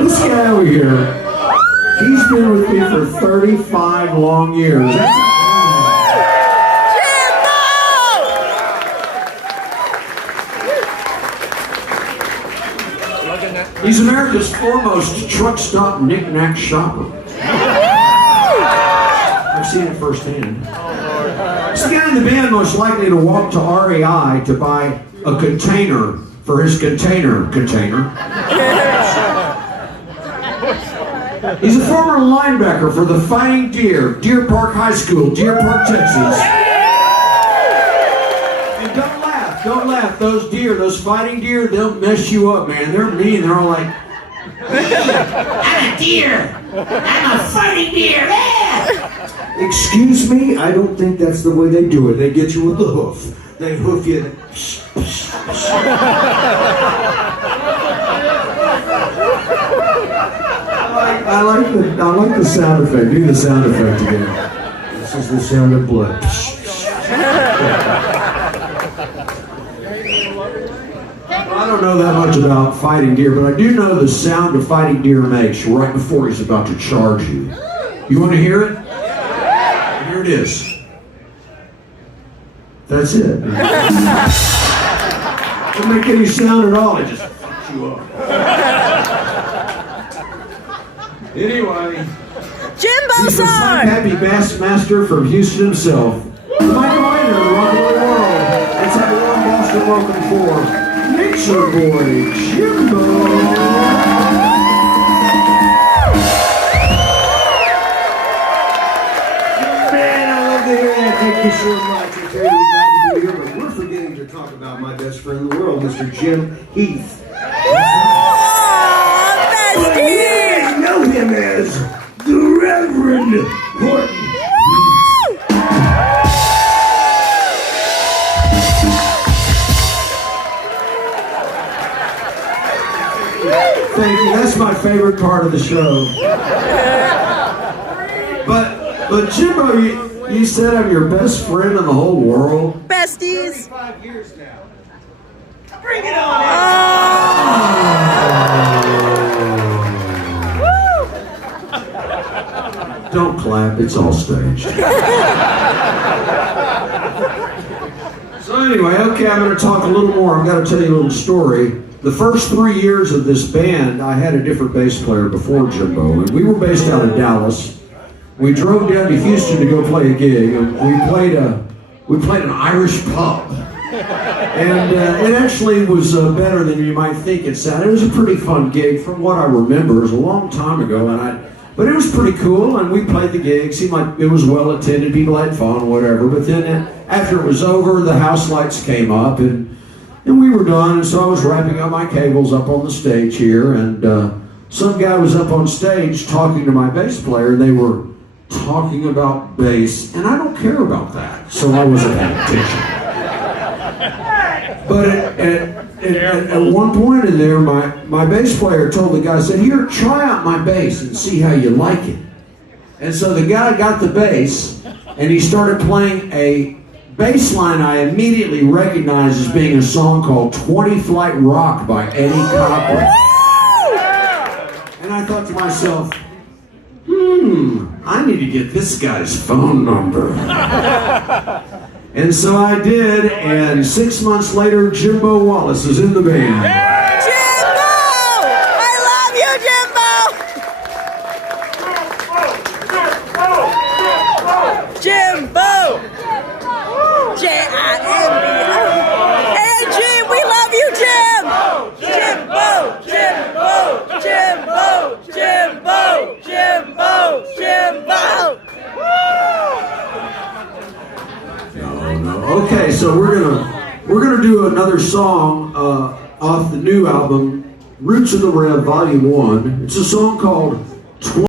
This guy over here, he's been with me for 35 long years. He's America's foremost truck stop knick-knack shopper. I've seen it firsthand. He's the guy in the band most likely to walk to REI to buy a container for his container. He's a former linebacker for the Fighting Deer, Deer Park High School, Deer Park, Texas. And don't laugh, those deer, those fighting deer, they'll mess you up, man. They're mean, they're all like, I'm a deer, I'm a fighting deer, yeah! Excuse me, I don't think that's the way they do it. They get you with the hoof. They hoof you. I like the sound effect. Do the sound effect again. This is the sound of blood. I don't know that much about fighting deer, but I do know the sound a fighting deer makes right before he's about to charge you. You want to hear it? Here it is. That's it. It doesn't make any sound at all. It just fucks you up. Anyway, Jimbo he's the Happy Bassmaster from Houston himself. Mike Miner, the rock and roll world. Let's have a warm Boston welcome for Nature Boy Jimbo. Man, I love to hear that. Thank you so much. I'm very glad to be here, but we're forgetting to talk about my best friend in the world, Mr. Jim Heath. Know him as the Reverend Horton Heat. Thank you. That's my favorite part of the show. But Jimbo, you said I'm your best friend in the whole world. Besties. 35 years now. Bring it on. Don't clap, it's all staged. So anyway, okay, I'm going to talk a little more. I've got to tell you a little story. The first 3 years of this band, I had a different bass player before Jimbo, and we were based out of Dallas. We drove down to Houston to go play a gig, and we played an Irish pub. And it actually was better than you might think it sounded. It was a pretty fun gig from what I remember. It was a long time ago, but it was pretty cool, and we played the gig. Seemed like it was well attended, people had fun, whatever. But then after it was over, the house lights came up, and we were done. And so I was wrapping up my cables up on the stage here, and some guy was up on stage talking to my bass player, and they were talking about bass, and I don't care about that, so I wasn't paying attention. But at one point in there, my bass player told the guy, said, here, try out my bass and see how you like it. And so the guy got the bass, and he started playing a bass line I immediately recognized as being a song called 20 Flight Rock by Eddie Cochran. And I thought to myself, I need to get this guy's phone number. And so I did, and 6 months later, Jimbo Wallace is in the band. Jimbo! I love you, Jimbo! Jimbo! J-I-M-B-O. Hey, Jim, we love you, Jim! Jimbo! Jimbo! Jimbo! Jimbo! Jimbo! Jimbo! Okay, so we're gonna do another song off the new album, Roots of the Rev, Volume 1. It's a song called